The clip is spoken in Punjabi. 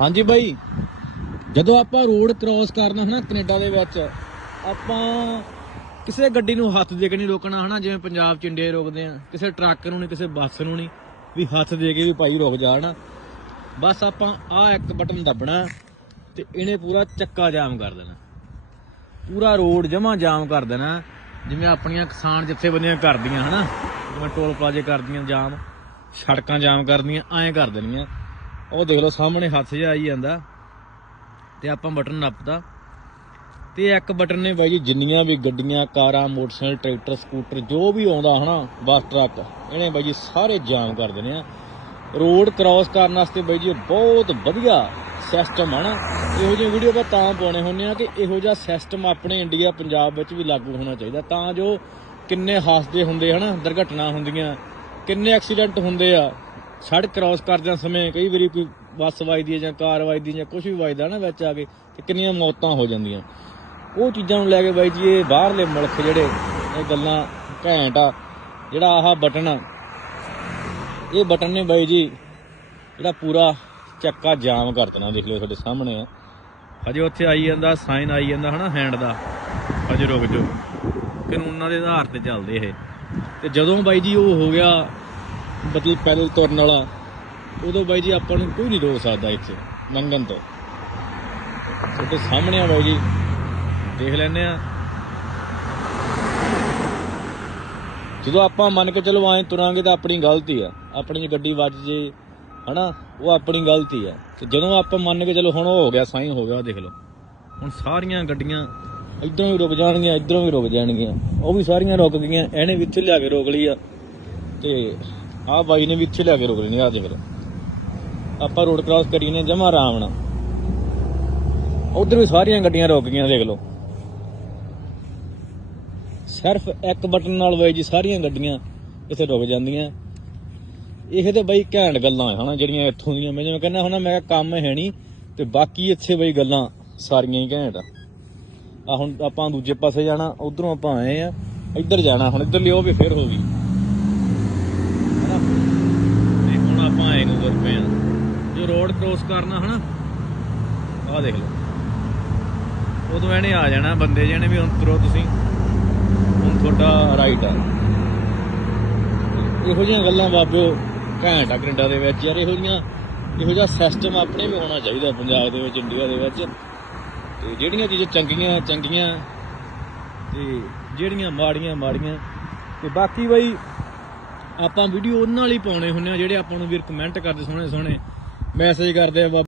ਹਾਂਜੀ ਬਾਈ। ਜਦੋਂ ਆਪਾਂ ਰੋਡ ਕ੍ਰਾਸ ਕਰਨਾ ਹਨਾ ਕੈਨੇਡਾ ਦੇ ਵਿੱਚ, ਆਪਾਂ ਕਿਸੇ ਗੱਡੀ ਨੂੰ ਹੱਥ ਦੇ ਕੇ ਨਹੀਂ ਰੋਕਣਾ ਹਨਾ, ਜਿਵੇਂ ਪੰਜਾਬ ਚ ਇੰਡੀਆ ਰੋਕਦੇ ਆ, ਕਿਸੇ ਟਰੱਕ ਨੂੰ ਨਹੀਂ, ਕਿਸੇ ਬੱਸ ਨੂੰ ਨਹੀਂ, ਵੀ ਹੱਥ ਦੇ ਕੇ ਵੀ ਭਾਈ ਰੁਕ ਜਾ ਹਨਾ। ਬਸ ਆਪਾਂ ਆ ਇੱਕ ਬਟਨ ਦੱਬਣਾ ਤੇ ਇਹਨੇ ਪੂਰਾ ਚੱਕਾ ਜਾਮ ਕਰ ਦੇਣਾ। ਪੂਰਾ ਰੋਡ ਜਮਾ ਜਾਮ ਕਰ ਦੇਣਾ, ਜਿਵੇਂ ਆਪਣੀਆਂ ਕਿਸਾਨ ਜਥੇਬੰਦੀਆਂ ਕਰਦੀਆਂ ਹਨਾ, ਜਿਵੇਂ ਟੋਲ ਪਲਾਜ਼ੇ ਕਰਦੀਆਂ ਜਾਮ, ਸੜਕਾਂ ਜਾਮ ਕਰਦੀਆਂ ਐਂ ਕਰ ਦੇਣੀਆਂ। ਉਹ ਦੇਖ ਲਓ ਸਾਹਮਣੇ ਹੱਥ ਜਿਹਾ ਆਈ ਜਾਂਦਾ ਤੇ ਆਪਾਂ ਬਟਨ ਨੱਪਦਾ ਤੇ ਇੱਕ ਬਟਨ ਨੇ ਬਾਈ ਜੀ ਜਿੰਨੀਆਂ ਵੀ ਗੱਡੀਆਂ, ਕਾਰਾਂ, ਮੋਟਰਸਾਈਕਲ, ਟਰੈਕਟਰ, ਸਕੂਟਰ ਜੋ ਵੀ ਆਉਂਦਾ ਹਨਾ, ਬੱਸ, ਟਰੱਕ, ਇਹਨੇ ਬਾਈ ਜੀ ਸਾਰੇ ਜਾਮ ਕਰ ਦੇਣੇ ਆ। ਰੋਡ ਕ੍ਰਾਸ ਕਰਨ ਵਾਸਤੇ ਬਾਈ ਜੀ ਬਹੁਤ ਵਧੀਆ ਸਿਸਟਮ ਆ ਨਾ। ਇਹੋ ਜਿਹੀ ਵੀਡੀਓ ਆਪਾਂ ਤਾਂ ਪਾਉਣੇ ਹੁੰਦੇ ਆ ਕਿ ਇਹੋ ਜਿਹਾ ਸਿਸਟਮ ਆਪਣੇ ਇੰਡੀਆ ਪੰਜਾਬ ਵਿੱਚ ਵੀ ਲਾਗੂ ਹੋਣਾ ਚਾਹੀਦਾ। ਤਾਂ ਜੋ ਕਿੰਨੇ ਹਾਸਦੇ ਹੁੰਦੇ ਹਨਾ, ਦੁਰਘਟਨਾ ਹੁੰਦੀਆਂ, ਕਿੰਨੇ ਐਕਸੀਡੈਂਟ ਹੁੰਦੇ ਆ ਸੜਕ ਕ੍ਰਾਸ ਕਰਦਿਆਂ ਸਮੇਂ ਕਈ ਵਾਰੀ ਕੋਈ ਬੱਸ ਵੱਜਦੀ ਹੈ ਜਾਂ ਕਾਰ ਵੱਜਦੀ ਜਾਂ ਕੁਝ ਵੀ ਵੱਜਦਾ ਨਾ ਵਿੱਚ ਆ ਕੇ, ਤੇ ਕਿੰਨੀਆਂ ਮੌਤਾਂ ਹੋ ਜਾਂਦੀਆਂ। ਉਹ ਚੀਜ਼ਾਂ ਨੂੰ ਲੈ ਕੇ ਬਾਈ ਜੀ, ਇਹ ਬਾਹਰਲੇ ਮੁਲਕ ਜਿਹੜੇ ਇਹ ਗੱਲਾਂ ਘੈਂਟ ਆ, ਜਿਹੜਾ ਆਹ ਬਟਨ ਆ, ਇਹ ਬਟਨ ਨੇ ਬਾਈ ਜੀ, ਜਿਹੜਾ ਪੂਰਾ ਚੱਕਾ ਜਾਮ ਕਰ ਦੇਣਾ, ਦੇਖ ਲਿਓ ਤੁਹਾਡੇ ਸਾਹਮਣੇ ਆ। ਹਜੇ ਉੱਥੇ ਆਈ ਜਾਂਦਾ, ਸਾਈਨ ਆਈ ਜਾਂਦਾ ਹਨਾ ਹੈਂਡ ਦਾ। ਹਜੇ ਰੁਕ ਜਾਓ। ਕਾਨੂੰਨਾਂ ਦੇ ਆਧਾਰ ਤੇ ਚੱਲਦੇ ਇਹ। ਤੇ ਜਦੋਂ ਬਾਈ ਜੀ ਉਹ ਹੋ ਗਿਆ ਮਤਲਬ ਪੈਦਲ ਤੁਰਨ ਵਾਲਾ, ਉਦੋਂ ਬਾਈ ਜੀ ਆਪਾਂ ਨੂੰ ਕੋਈ ਨਹੀਂ ਰੋਕ ਸਕਦਾ ਇੱਥੇ, ਮੰਗਣ ਤੋਂ। ਤੁਹਾਡੇ ਸਾਹਮਣੇ ਆ ਬਾਈ ਜੀ, ਦੇਖ ਲੈਨੇ ਆ। ਜਦੋਂ ਆਪਾਂ ਮੰਨ ਕੇ ਚਲੋ ਐਂ ਤੁਰਾਂਗੇ ਤਾਂ ਆਪਣੀ ਗਲਤੀ ਆ, ਆਪਣੀ ਗੱਡੀ ਵੱਜ ਜੇ, ਹਨਾ, ਉਹ ਆਪਣੀ ਗਲਤੀ ਆ। ਤੇ ਜਦੋਂ ਆਪਾਂ ਮੰਨ ਕੇ ਚਲੋ ਹੁਣ ਉਹ ਹੋ ਗਿਆ, ਸਾਈਂ ਹੋ ਗਿਆ ਦੇਖ ਲਓ। ਹੁਣ ਸਾਰੀਆਂ ਗੱਡੀਆਂ ਇਧਰੋਂ ਵੀ ਰੁਕ ਜਾਣਗੀਆਂ, ਇਧਰੋਂ ਵੀ ਰੁਕ ਜਾਣਗੀਆਂ। ਉਹ ਵੀ ਸਾਰੀਆਂ ਰੁਕ ਗਈਆਂ, ਇਹਨੇ ਵੀ ਇੱਥੇ ਲਿਆ ਕੇ ਰੋਕ ਲਈ ਆ। ਤੇ ਆਹ ਬਾਈ ਨੇ ਵੀ ਇੱਥੇ ਲਿਆ ਕੇ ਰੋਕ ਲਈ ਆ ਦੇਖ ਫਿਰ। ਆਪਾਂ ਰੋਡ ਕ੍ਰਾਸ ਕਰੀ ਨੇ ਜਮਾ ਆਰਾਮ ਨਾਲ। ਉਧਰ ਵੀ ਸਾਰੀਆਂ ਗੱਡੀਆਂ ਰੁਕ ਗਈਆਂ, ਦੇਖ ਲਓ। ਸਿਰਫ ਇੱਕ ਬਟਨ ਨਾਲ ਬਾਈ ਜੀ ਸਾਰੀਆਂ ਗੱਡੀਆਂ ਇੱਥੇ ਰੁਕ ਜਾਂਦੀਆਂ। ਇਹ ਤੇ ਬਾਈ ਘੈਂਟ ਗੱਲਾਂ ਆ, ਹਨਾ, ਜਿਹੜੀਆਂ ਇੱਥੋਂ ਦੀਆਂ। ਮੈਂ ਜਿਵੇਂ ਕਹਿੰਦਾ ਹੁਣ ਮੈਂ ਕੰਮ ਹੈ ਨਹੀਂ, ਤੇ ਬਾਕੀ ਇੱਥੇ ਬਾਈ ਗੱਲਾਂ ਸਾਰੀਆਂ ਹੀ ਘੈਂਟ ਆ। ਆ ਹੁਣ ਆਪਾਂ ਦੂਜੇ ਪਾਸੇ ਜਾਣਾ, ਉਧਰੋਂ ਆਪਾਂ ਆਏ ਆ, ਇੱਧਰ ਜਾਣਾ, ਹੁਣ ਇੱਧਰ ਲਿਓ ਵੀ ਫੇਰ ਹੋ ਗਈ ਹਨਾ ਤੇ ਹੁਣ ਆਪਾਂ ਆਏ ਨੂੰ ਤੁਰ ਪਏ ਆ ਜੋ ਰੋਡ ਕ੍ਰੋਸ ਕਰਨਾ, ਹਨਾ? ਆਹ ਦੇਖ ਲਓ। ਉਦੋਂ ਇਹਨੇ ਆ ਜਾਣਾ, ਬੰਦੇ ਜਿਹਨੇ ਵੀ ਹੁਣ ਤੁਰੋ ਤੁਸੀਂ। ਹੁਣ ਤੁਹਾਡਾ ਰਾਈਟ ਆ। ਇਹੋ ਜਿਹੀਆਂ ਗੱਲਾਂ ਬਾਬਿਓ ਘੈਂਟ ਆ ਕੈਨੇਡਾ ਦੇ ਵਿੱਚ। ਯਾਰ ਇਹੋ ਜਿਹੀਆਂ, ਇਹੋ ਜਿਹਾ ਸਿਸਟਮ ਆਪਣੇ ਵੀ ਹੋਣਾ ਚਾਹੀਦਾ ਪੰਜਾਬ ਦੇ ਵਿੱਚ ਇੰਡੀਆ ਦੇ ਵਿੱਚ। ਤੇ ਜਿਹੜੀਆਂ ਚੀਜ਼ਾਂ ਚੰਗੀਆਂ ਚੰਗੀਆਂ, ਤੇ ਜਿਹੜੀਆਂ ਮਾੜੀਆਂ ਮਾੜੀਆਂ। ਤੇ ਬਾਕੀ ਬਈ, ਆਪਾਂ ਵੀਡੀਓ ਉਹਨਾਂ ਲਈ ਪਾਉਣੇ ਹੁੰਨੇ ਆ ਜਿਹੜੇ ਆਪਾਂ ਨੂੰ ਵੀਰ ਕਮੈਂਟ ਕਰਦੇ ਸੋਹਣੇ ਸੋਹਣੇ ਮੈਸੇਜ ਕਰਦੇ ਆ ਬਾਬਾ।